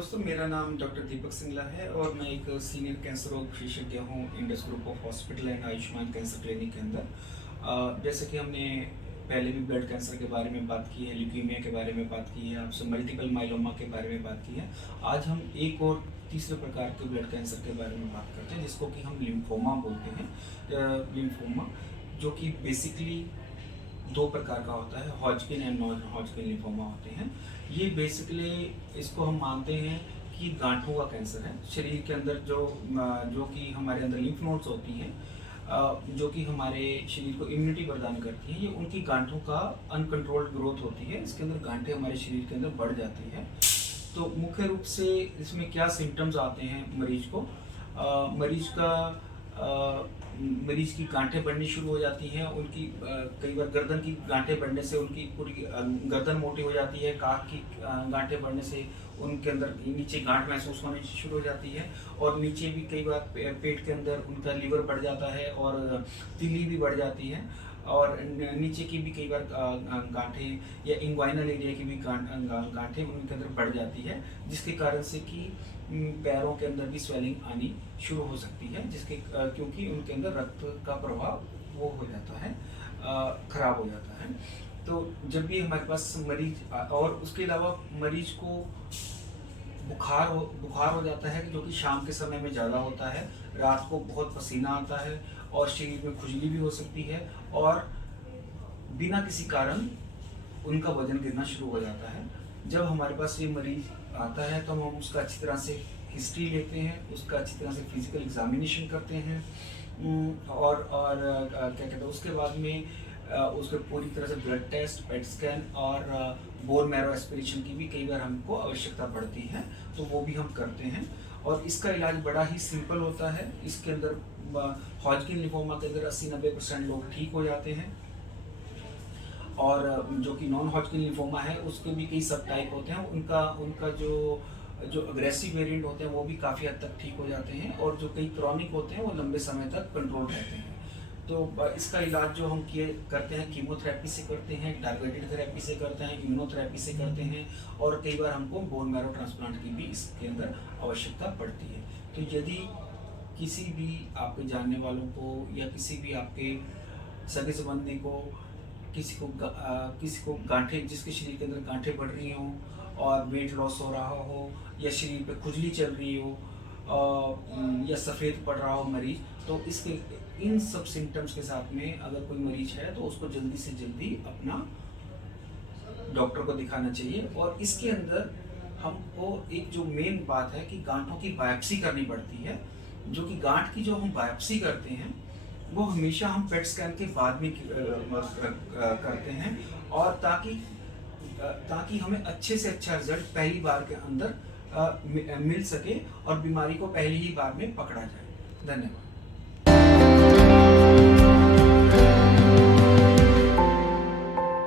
दोस्तों, मेरा नाम डॉक्टर दीपक सिंगला है और मैं एक सीनियर कैंसर रोग विशेषज्ञ हूँ Indus group of hospital and Ayushman cancer clinic के अंदर। जैसे कि हमने पहले भी ब्लड कैंसर के बारे में बात की है, ल्यूकीमिया के बारे में बात की है, आपसे मल्टीपल माइलोमा के बारे में बात की है। आज हम एक और तीसरे प्रकार के ब्लड कैंसर के बारे में बात करते हैं, जिसको कि हम लिम्फोमा बोलते हैं। लिम्फोमा जो कि बेसिकली दो प्रकार का होता है, Hodgkin and non Hodgkin lymphoma होते हैं। ये बेसिकली इसको हम मानते हैं कि गांठों का कैंसर है। शरीर के अंदर जो कि हमारे अंदर लिम्फ नोड्स होती हैं, जो कि हमारे शरीर को इम्यूनिटी प्रदान करती हैं, ये उनकी गांठों का अनकंट्रोल्ड ग्रोथ होती है। इसके अंदर गांठें हमारे शरीर के अंदर बढ़ जाती हैं। तो मुख्य रूप से इसमें क्या सिम्टम्स आते हैं मरीज को? मरीज की गांठें बढ़नी शुरू हो जाती हैं। उनकी कई बार गर्दन की गांठें बढ़ने से उनकी पूरी गर्दन मोटी हो जाती है। काख की गांठें बढ़ने से उनके अंदर नीचे गांठ महसूस होनी शुरू हो जाती है। और नीचे भी कई बार पेट के अंदर उनका लीवर बढ़ जाता है और तिल्ली भी बढ़ जाती है। और नीचे की भी कई बार गांठें या इंग्वाइनल एरिया की भी गांठें उनके अंदर बढ़ जाती है, जिसके कारण से कि पैरों के अंदर भी स्वेलिंग आनी शुरू हो सकती है, क्योंकि उनके अंदर रक्त का प्रवाह वो हो जाता है, खराब हो जाता है। तो जब भी हमारे पास मरीज और उसके अलावा मरीज को बुखार हो जाता है, जो कि शाम के समय में ज़्यादा होता है। रात को बहुत पसीना आता है और शरीर में खुजली भी हो सकती है और बिना किसी कारण उनका वजन गिरना शुरू हो जाता है। जब हमारे पास ये मरीज आता है तो हम उसका अच्छी तरह से हिस्ट्री लेते हैं, उसका अच्छी तरह से फिजिकल एग्जामिनेशन करते हैं और क्या कहते हैं, उसके बाद में उसके पूरी तरह से ब्लड टेस्ट, पेट स्कैन और बोन मैरो एस्पिरेशन की भी कई बार हमको आवश्यकता पड़ती है, तो वो भी हम करते हैं। और इसका इलाज बड़ा ही सिंपल होता है। इसके अंदर हॉजकिन लिम्फोमा के अंदर 80-90% लोग ठीक हो जाते हैं। और जो कि नॉन हॉजकिन लिम्फोमा है, उसके भी कई सब टाइप होते हैं। उनका जो अग्रेसिव वेरिएंट होते हैं वो भी काफ़ी हद तक ठीक हो जाते हैं, और जो कई क्रॉनिक होते हैं वो लंबे समय तक कंट्रोल रहते हैं। तो इसका इलाज जो हम करते हैं, कीमोथेरेपी से करते हैं, टारगेटेड थेरेपी से करते हैं, इम्यूनोथेरेपी से करते हैं, और कई बार हमको बोन मैरो ट्रांसप्लांट की भी इसके अंदर आवश्यकता पड़ती है। तो यदि किसी भी आपके जानने वालों को या किसी भी आपके सगे संबंधी को किसी को गांठें, जिसके शरीर के अंदर गांठें बढ़ रही हों और वेट लॉस हो रहा हो, या शरीर पे खुजली चल रही हो, या सफ़ेद पड़ रहा हो मरीज, तो इन सब सिम्टम्स के साथ में अगर कोई मरीज है तो उसको जल्दी से जल्दी अपना डॉक्टर को दिखाना चाहिए। और इसके अंदर हमको एक जो मेन बात है कि गांठों की बायोप्सी करनी पड़ती है, जो कि गांठ की जो हम बायोप्सी करते हैं वो हमेशा हम पेट स्कैन के बाद में करते हैं, और ताकि हमें अच्छे से अच्छा रिजल्ट पहली बार के अंदर मिल सके और बीमारी को पहली ही बार में पकड़ा जाए। धन्यवाद।